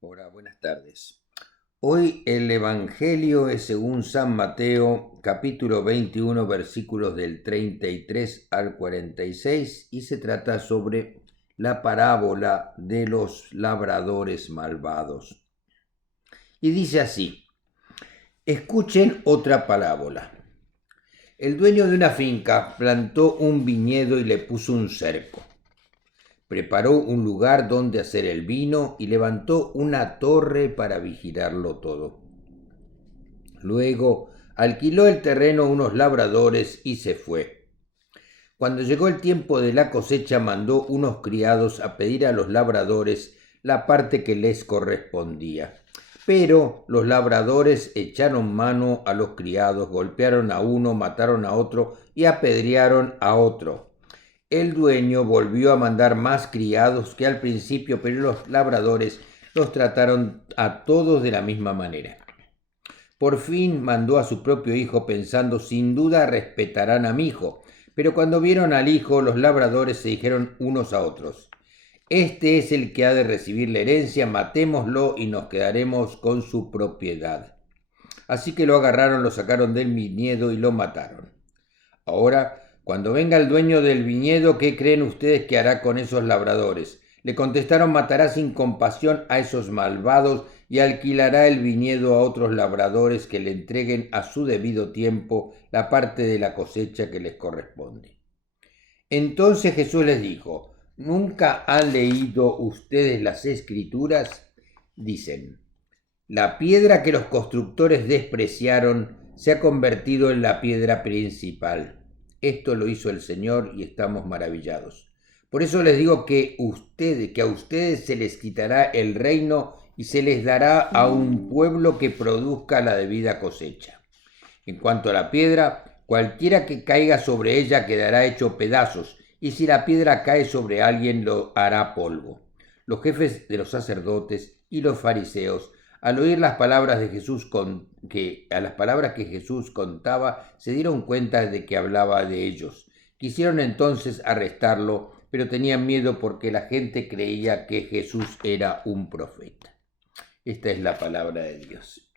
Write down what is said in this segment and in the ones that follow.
Hola, buenas tardes. Hoy el Evangelio es según San Mateo, capítulo 21, versículos del 33 al 46, y se trata sobre la parábola de los labradores malvados. Y dice así: escuchen otra parábola. El dueño de una finca plantó un viñedo y le puso un cerco. Preparó un lugar donde hacer el vino y levantó una torre para vigilarlo todo. Luego alquiló el terreno a unos labradores y se fue. Cuando llegó el tiempo de la cosecha, mandó unos criados a pedir a los labradores la parte que les correspondía. Pero los labradores echaron mano a los criados, golpearon a uno, mataron a otro y apedrearon a otro. El dueño volvió a mandar más criados que al principio, pero los labradores los trataron a todos de la misma manera. Por fin mandó a su propio hijo pensando: sin duda respetarán a mi hijo. Pero cuando vieron al hijo, los labradores se dijeron unos a otros: este es el que ha de recibir la herencia, matémoslo y nos quedaremos con su propiedad. Así que lo agarraron, lo sacaron del viñedo y lo mataron. Ahora, cuando venga el dueño del viñedo, ¿qué creen ustedes que hará con esos labradores? Le contestaron: matará sin compasión a esos malvados y alquilará el viñedo a otros labradores que le entreguen a su debido tiempo la parte de la cosecha que les corresponde. Entonces Jesús les dijo: ¿nunca han leído ustedes las Escrituras? Dicen: la piedra que los constructores despreciaron se ha convertido en la piedra principal. Esto lo hizo el Señor y estamos maravillados. Por eso les digo que a ustedes se les quitará el reino y se les dará a un pueblo que produzca la debida cosecha. En cuanto a la piedra, cualquiera que caiga sobre ella quedará hecho pedazos, y si la piedra cae sobre alguien lo hará polvo. Los jefes de los sacerdotes y los fariseos, al oír las palabras de Jesús a las palabras que Jesús contaba, se dieron cuenta de que hablaba de ellos. Quisieron entonces arrestarlo, pero tenían miedo porque la gente creía que Jesús era un profeta. Esta es la palabra de Dios.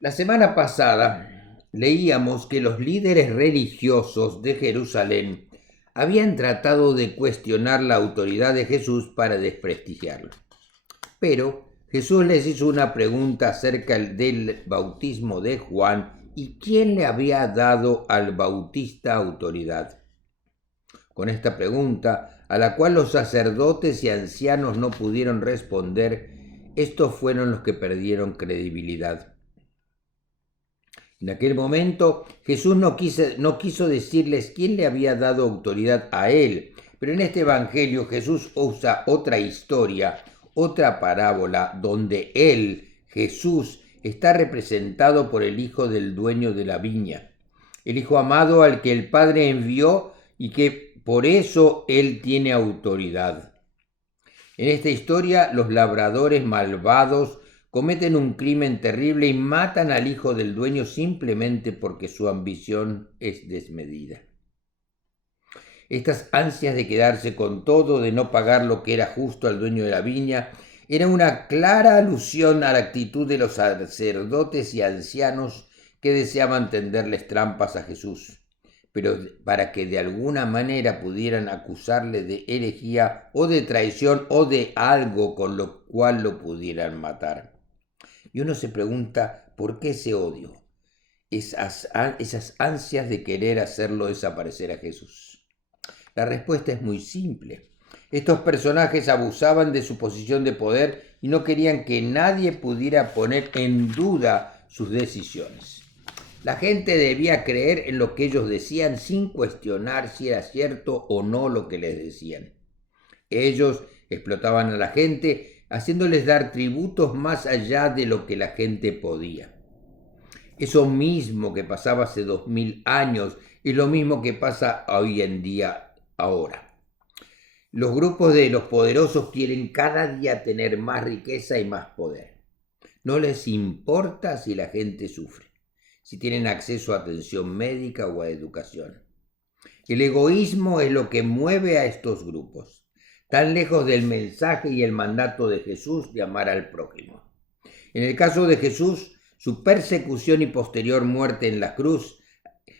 La semana pasada leíamos que los líderes religiosos de Jerusalén habían tratado de cuestionar la autoridad de Jesús para desprestigiarlo. Pero Jesús les hizo una pregunta acerca del bautismo de Juan y quién le había dado al bautista autoridad. Con esta pregunta, a la cual los sacerdotes y ancianos no pudieron responder, estos fueron los que perdieron credibilidad. En aquel momento Jesús no quiso decirles quién le había dado autoridad a él, pero en este Evangelio Jesús usa otra historia, otra parábola, donde él, Jesús, está representado por el hijo del dueño de la viña, el hijo amado al que el Padre envió y que por eso él tiene autoridad. En esta historia, los labradores malvados cometen un crimen terrible y matan al hijo del dueño simplemente porque su ambición es desmedida. Estas ansias de quedarse con todo, de no pagar lo que era justo al dueño de la viña, era una clara alusión a la actitud de los sacerdotes y ancianos que deseaban tenderles trampas a Jesús, pero para que de alguna manera pudieran acusarle de herejía o de traición o de algo con lo cual lo pudieran matar. Y uno se pregunta: ¿por qué ese odio? Esas ansias de querer hacerlo desaparecer a Jesús. La respuesta es muy simple. Estos personajes abusaban de su posición de poder y no querían que nadie pudiera poner en duda sus decisiones. La gente debía creer en lo que ellos decían sin cuestionar si era cierto o no lo que les decían. Ellos explotaban a la gente, haciéndoles dar tributos más allá de lo que la gente podía. Eso mismo que pasaba hace 2000 años es lo mismo que pasa hoy en día ahora. Los grupos de los poderosos quieren cada día tener más riqueza y más poder. No les importa si la gente sufre, si tienen acceso a atención médica o a educación. El egoísmo es lo que mueve a estos grupos. tan lejos del mensaje y el mandato de Jesús de amar al prójimo. En el caso de Jesús, su persecución y posterior muerte en la cruz,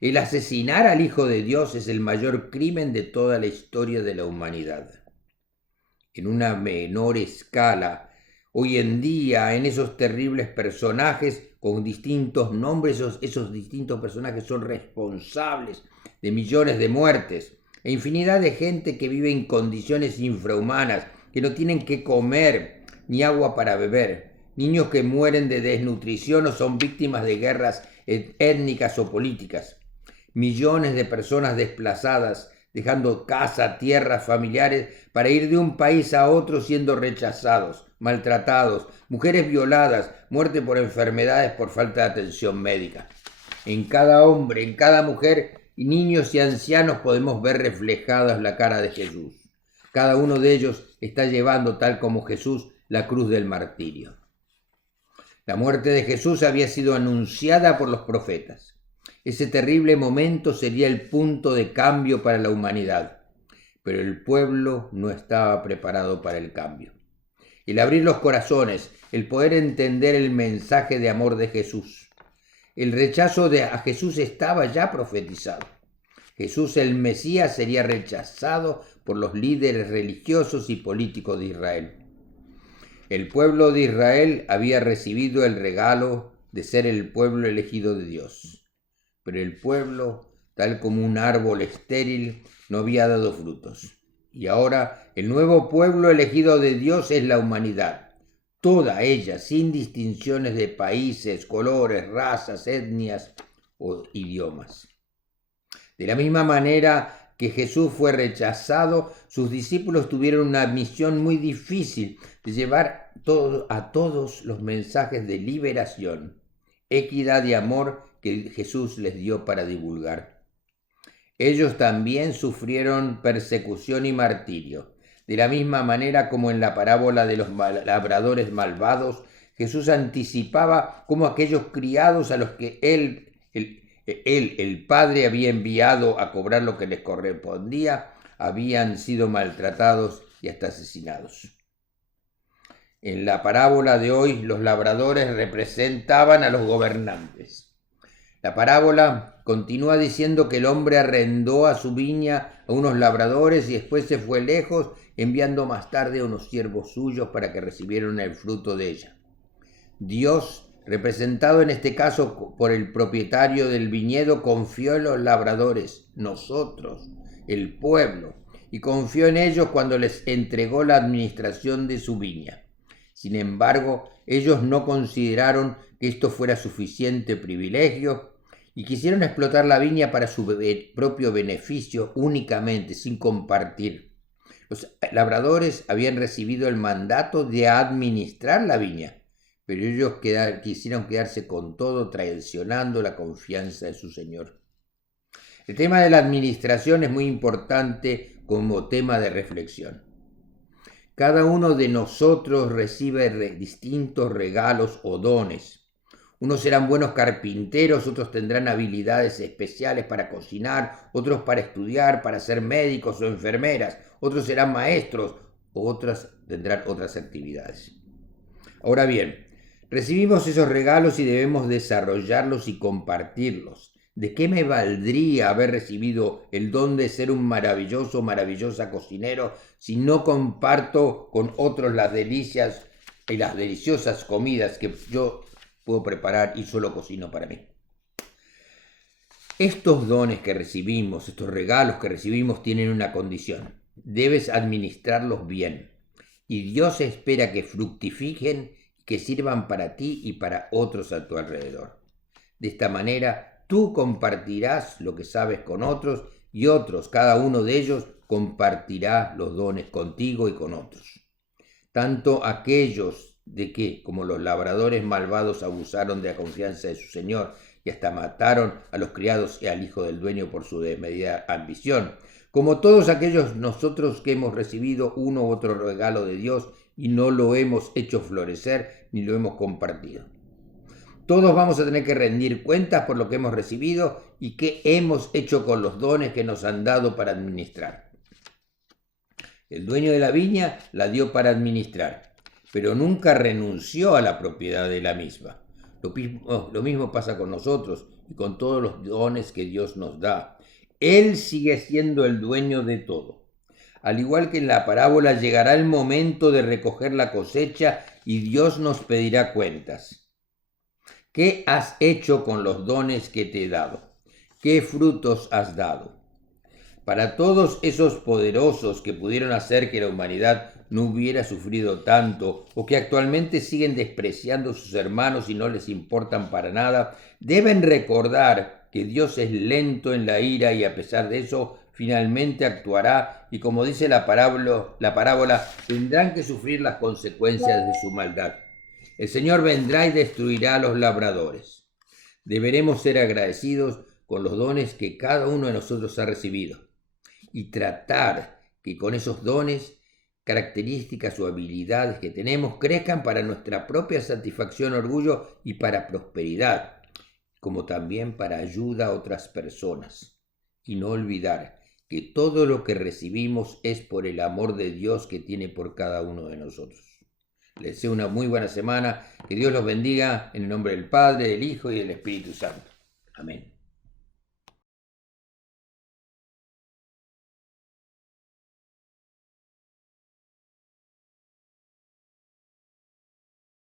el asesinar al Hijo de Dios es el mayor crimen de toda la historia de la humanidad. En una menor escala, hoy en día, en esos terribles personajes con distintos nombres, esos distintos personajes son responsables de millones de muertes e infinidad de gente que vive en condiciones infrahumanas, que no tienen que comer ni agua para beber, niños que mueren de desnutrición o son víctimas de guerras étnicas o políticas, millones de personas desplazadas, dejando casa, tierras, familiares, para ir de un país a otro siendo rechazados, maltratados, mujeres violadas, muerte por enfermedades por falta de atención médica. En cada hombre, en cada mujer, y niños y ancianos podemos ver reflejadas la cara de Jesús. Cada uno de ellos está llevando, tal como Jesús, la cruz del martirio. La muerte de Jesús había sido anunciada por los profetas. Ese terrible momento sería el punto de cambio para la humanidad, pero el pueblo no estaba preparado para el cambio. El abrir los corazones, el poder entender el mensaje de amor de Jesús. El rechazo a Jesús estaba ya profetizado. Jesús el Mesías sería rechazado por los líderes religiosos y políticos de Israel. El pueblo de Israel había recibido el regalo de ser el pueblo elegido de Dios. Pero el pueblo, tal como un árbol estéril, no había dado frutos. Y ahora el nuevo pueblo elegido de Dios es la humanidad, toda ella, sin distinciones de países, colores, razas, etnias o idiomas. De la misma manera que Jesús fue rechazado, sus discípulos tuvieron una misión muy difícil de llevar a todos los mensajes de liberación, equidad y amor que Jesús les dio para divulgar. Ellos también sufrieron persecución y martirio. De la misma manera como en la parábola de los labradores malvados, Jesús anticipaba cómo aquellos criados a los que el Padre había enviado a cobrar lo que les correspondía, habían sido maltratados y hasta asesinados. En la parábola de hoy, los labradores representaban a los gobernantes. La parábola continúa diciendo que el hombre arrendó a su viña a unos labradores y después se fue lejos, enviando más tarde a unos siervos suyos para que recibieran el fruto de ella. Dios, representado en este caso por el propietario del viñedo, confió en los labradores, nosotros, el pueblo, y confió en ellos cuando les entregó la administración de su viña. Sin embargo, ellos no consideraron que esto fuera suficiente privilegio y quisieron explotar la viña para su propio beneficio únicamente, sin compartir. Los labradores habían recibido el mandato de administrar la viña, pero ellos quisieron quedarse con todo, traicionando la confianza de su señor. El tema de la administración es muy importante como tema de reflexión. Cada uno de nosotros recibe distintos regalos o dones. Unos serán buenos carpinteros, otros tendrán habilidades especiales para cocinar, otros para estudiar, para ser médicos o enfermeras, otros serán maestros, otros tendrán otras actividades. Ahora bien, recibimos esos regalos y debemos desarrollarlos y compartirlos. ¿De qué me valdría haber recibido el don de ser un maravilloso o maravillosa cocinero si no comparto con otros las delicias y las deliciosas comidas que yo puedo preparar y solo cocino para mí? Estos dones que recibimos, estos regalos que recibimos tienen una condición. Debes administrarlos bien. Y Dios espera que fructifiquen y que sirvan para ti y para otros a tu alrededor. De esta manera, tú compartirás lo que sabes con otros y otros, cada uno de ellos, compartirá los dones contigo y con otros. Tanto aquellos de que, como los labradores malvados, abusaron de la confianza de su señor y hasta mataron a los criados y al hijo del dueño por su desmedida ambición, como todos aquellos nosotros que hemos recibido uno u otro regalo de Dios y no lo hemos hecho florecer ni lo hemos compartido. Todos vamos a tener que rendir cuentas por lo que hemos recibido y qué hemos hecho con los dones que nos han dado para administrar. El dueño de la viña la dio para administrar, pero nunca renunció a la propiedad de la misma. Lo mismo pasa con nosotros y con todos los dones que Dios nos da. Él sigue siendo el dueño de todo. Al igual que en la parábola, llegará el momento de recoger la cosecha y Dios nos pedirá cuentas. ¿Qué has hecho con los dones que te he dado? ¿Qué frutos has dado? Para todos esos poderosos que pudieron hacer que la humanidad no hubiera sufrido tanto o que actualmente siguen despreciando a sus hermanos y no les importan para nada, deben recordar que Dios es lento en la ira y a pesar de eso finalmente actuará y como dice la parábola tendrán que sufrir las consecuencias de su maldad. El Señor vendrá y destruirá a los labradores. Deberemos ser agradecidos con los dones que cada uno de nosotros ha recibido y tratar que con esos dones, características o habilidades que tenemos crezcan para nuestra propia satisfacción, orgullo y para prosperidad, como también para ayuda a otras personas. Y no olvidar que todo lo que recibimos es por el amor de Dios que tiene por cada uno de nosotros. Les deseo una muy buena semana, que Dios los bendiga en el nombre del Padre, del Hijo y del Espíritu Santo. Amén.